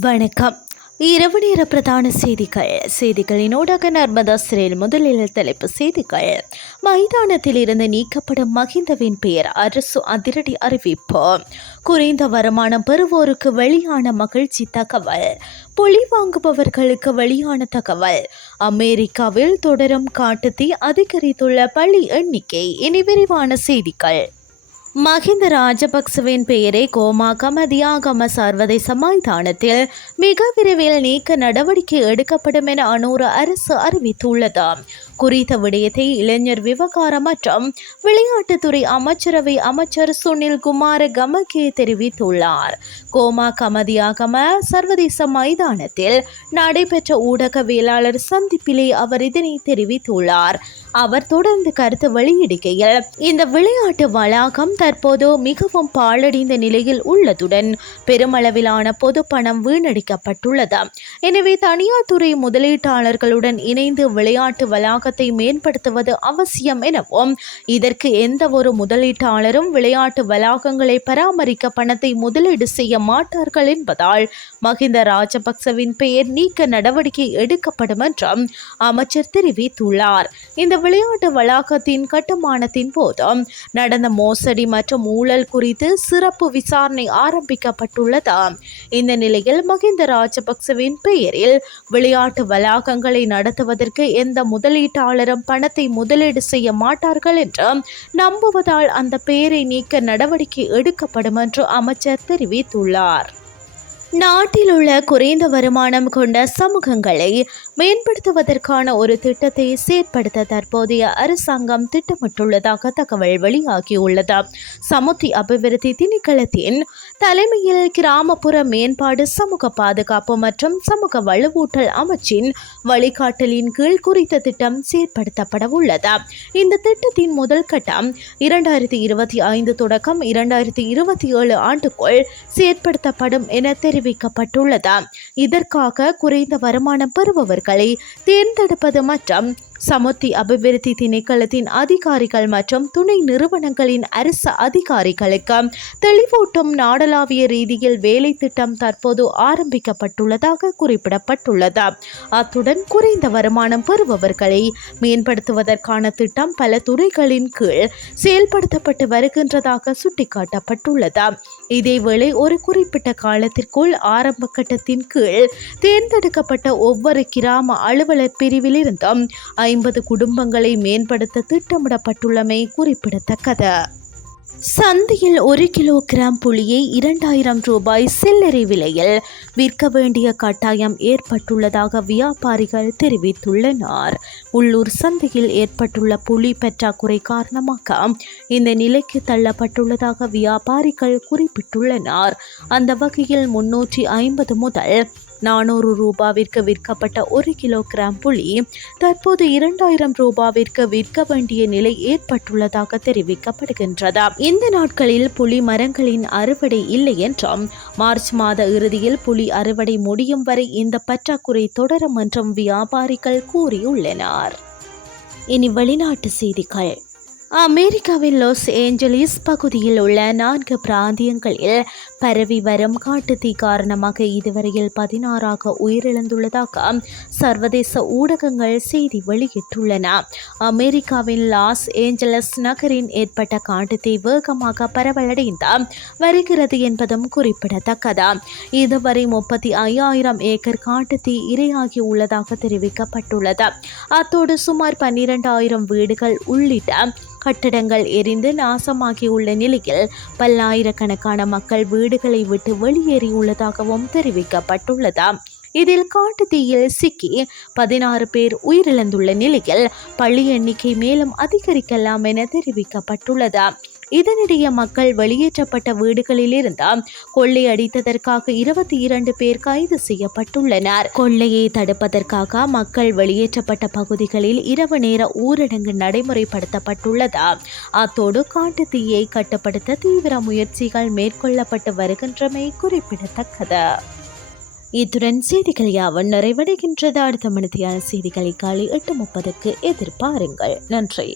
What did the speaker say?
வணக்கம். இரவு நேர பிரதான செய்திகள். செய்திகளின் ஊடாக நர்மதா சிறையில் முதலில் தலைப்பு செய்திகள். மைதானத்தில் இருந்து நீக்கப்படும் மகிந்தவின் பெயர் அரசு அதிரடி அறிவிப்பு. குறைந்த வருமானம் பெறுவோருக்கு வெளியான மகிழ்ச்சி தகவல். பொலி வாங்குபவர்களுக்கு வெளியான தகவல். அமெரிக்காவில் தொடரும் காட்டுத்தீ அதிகரித்துள்ள பள்ளி எண்ணிக்கை. இனி விரிவான செய்திகள். மஹிந்த ராஜபக்சவின் பெயரை கோமா கமதியாகம சர்வதேச மைதானத்தில் மிக விரைவில் நீக்க நடவடிக்கை எடுக்கப்படும் என அனூர அரசு அறிவித்துள்ளது. குறித்த விடயத்தை இளைஞர் விவகாரம் மற்றும் விளையாட்டுத்துறை அமைச்சரவை அமைச்சர் சுனில் குமார கமகே தெரிவித்துள்ளார். கோமா கமதியாகம சர்வதேச மைதானத்தில் நடைபெற்ற ஊடகவியலாளர் சந்திப்பிலே அவர் இதனை தெரிவித்துள்ளார். அவர் தொடர்ந்து கருத்து வெளியிடுகையில் இந்த விளையாட்டு வளாகம் தற்போது மிகவும் பாழடைந்த நிலையில் உள்ளதுடன் பெருமளவிலான பொது பணம் வீணடிக்கப்பட்டுள்ளது. எனவே தனியார் துறை முதலீட்டாளர்களுடன் இணைந்து விளையாட்டு வளாகத்தை மேம்படுத்துவது அவசியம் எனவும் இதற்கு எந்த ஒரு முதலீட்டாளரும் விளையாட்டு வளாகங்களை பராமரிக்க பணத்தை முதலீடு செய்ய மாட்டார்கள் என்பதால் மஹிந்த ராஜபக்சவின் பெயர் நீக்க நடவடிக்கை எடுக்கப்படும் என்றும் அமைச்சர் தெரிவித்துள்ளார். இந்த விளையாட்டு வளாகத்தின் கட்டுமானத்தின் போது நடந்த மோசடி மற்றும் ஊழல் குறித்து சிறப்பு விசாரணை ஆரம்பிக்கப்பட்டுள்ளது இந்த நிலையில் மஹிந்த ராஜபக்சவின் பெயரில் விளையாட்டு வளாகங்களை நடத்துவதற்கு எந்த முதலீட்டாளரும் பணத்தை முதலீடு செய்ய மாட்டார்கள் என்று நம்புவதால் அந்த பெயரை நீக்க நடவடிக்கை எடுக்கப்படும் என்று அமைச்சர் தெரிவித்துள்ளார். நாட்டில் உள்ள குறைந்த வருமானம் கொண்ட சமூகங்களை மேம்படுத்துவதற்கான ஒரு திட்டத்தை செயற்படுத்த தற்போதைய அரசாங்கம் திட்டமிட்டுள்ளதாக தகவல் வெளியாகியுள்ளது. சமுத்தி அபிவிருத்தி திணைக்களத்தின் தலைமையில் கிராமப்புற மேம்பாடு சமூக பாதுகாப்பு மற்றும் சமூக வலுவூட்டல் அமைச்சின் வழிகாட்டலின் கீழ் குறித்த திட்டம் செயற்படுத்தப்பட உள்ளது. இந்த திட்டத்தின் முதல் கட்டம் இரண்டாயிரத்தி இருபத்தி ஐந்து தொடக்கம் இரண்டாயிரத்தி இருபத்தி ஏழு ஆண்டுக்குள் செயற்படுத்தப்படும் என தெரிவிக்கப்பட்டுள்ளது இதற்காக குறைந்த வருமானம் பெறுபவர்களை தேர்ந்தெடுப்பது மற்றும் சமுத்தி அபிவிருத்தி திணைக்களத்தின் அதிகாரிகள் மற்றும் துணை நிறுவனங்களின் அரசு அதிகாரிகளுக்கு தெளிவூட்டும் நாடளாவிய ரீதியில் வேலை திட்டம் தற்போது ஆரம்பிக்கப்பட்டுள்ளதாக குறிப்பிடப்பட்டுள்ளது. அத்துடன் குறைந்த வருமானம் பெறுபவர்களை மேம்படுத்துவதற்கான திட்டம் பல துறைகளின் கீழ் செயல்படுத்தப்பட்டு வருகின்றதாக சுட்டிக்காட்டப்பட்டுள்ளது. இதேவேளை ஒரு குறிப்பிட்ட காலத்திற்குள் ஆரம்ப கட்டத்தின் கீழ் தேர்ந்தெடுக்கப்பட்ட ஒவ்வொரு கிராம அலுவலர் பிரிவிலிருந்தும் ஐம்பது குடும்பங்களை மேம்படுத்த திட்டமிடப்பட்டுள்ளமை குறிப்பிடத்தக்கது. சந்தையில் ஒரு கிலோகிராம் புளியை இரண்டாயிரம் ரூபாய் சில்லறை விலையில் விற்க வேண்டிய கட்டாயம் ஏற்பட்டுள்ளதாக வியாபாரிகள் தெரிவித்துள்ளனர். உள்ளூர் சந்தையில் ஏற்பட்டுள்ள புலி பற்றாக்குறை காரணமாக இந்த நிலைக்கு தள்ளப்பட்டுள்ளதாக வியாபாரிகள் குறிப்பிட்டுள்ளனர். அந்த வகையில் முன்னூற்றி ஐம்பது முதல் நானூறு ரூபாவிற்கு விற்கப்பட்ட ஒரு கிலோகிராம் புளி தற்போது இரண்டாயிரம் ரூபாவிற்கு விற்க வேண்டிய நிலை ஏற்பட்டுள்ளதாக தெரிவிக்கப்படுகின்றது. இந்த நாட்களில் புலி மரங்களின் அறுவடை இல்லை என்றும் மார்ச் மாத இறுதியில் புலி அறுவடை முடியும் வரை இந்த பற்றாக்குறை தொடரும் என்றும் வியாபாரிகள் கூறியுள்ளனர். இனி வெளிநாட்டு செய்திகள். அமெரிக்காவின் லாஸ் ஏஞ்சலிஸ் பகுதியில் உள்ள நான்கு பிராந்தியங்களில் பரவி வரும் காட்டுத்தீ காரணமாக இதுவரையில் பதினாறாக உயிரிழந்துள்ளதாக சர்வதேச ஊடகங்கள் செய்தி வெளியிட்டுள்ளன. அமெரிக்காவின் லாஸ் ஏஞ்சலஸ் நகரின் ஏற்பட்ட காட்டுத்தீ வேகமாக பரவலடைந்த வருகிறது என்பதும் குறிப்பிடத்தக்கது. இதுவரை முப்பத்தி ஐயாயிரம் ஏக்கர் காட்டுத்தீ இரையாகி உள்ளதாக தெரிவிக்கப்பட்டுள்ளது. அத்தோடு சுமார் பன்னிரண்டாயிரம் வீடுகள் உள்ளிட்ட கட்டடங்கள் எரிந்து நாசமாகியுள்ள நிலையில் பல்லாயிரக்கணக்கான மக்கள் வீடுகளை விட்டு வெளியேறியுள்ளதாகவும் தெரிவிக்கப்பட்டுள்ளதாம் இதில் காட்டு தீயில் சிக்கி பதினாறு பேர் உயிரிழந்துள்ள நிலையில் பள்ளி எண்ணிக்கை மேலும் அதிகரிக்கலாம் என தெரிவிக்கப்பட்டுள்ளது. இதனிடையே மக்கள் வெளியேற்றப்பட்ட வீடுகளிலிருந்து கொள்ளை அடித்ததற்காக இருபத்தி இரண்டு பேர் கைது செய்யப்பட்டுள்ளனர். கொள்ளையை தடுப்பதற்காக மக்கள் வெளியேற்றப்பட்ட பகுதிகளில் இரவு நேர ஊரடங்கு நடைமுறைப்படுத்தப்பட்டுள்ளது. அத்தோடு காட்டு தீயை கட்டுப்படுத்த தீவிர முயற்சிகள் மேற்கொள்ளப்பட்டு வருகின்றமை குறிப்பிடத்தக்கது. இத்துடன் செய்திகள் யாவன் நிறைவடைகின்றது. அடுத்த மணித்தியான செய்திகளை காலை எட்டு முப்பதுக்கு எதிர்பாருங்கள். நன்றி.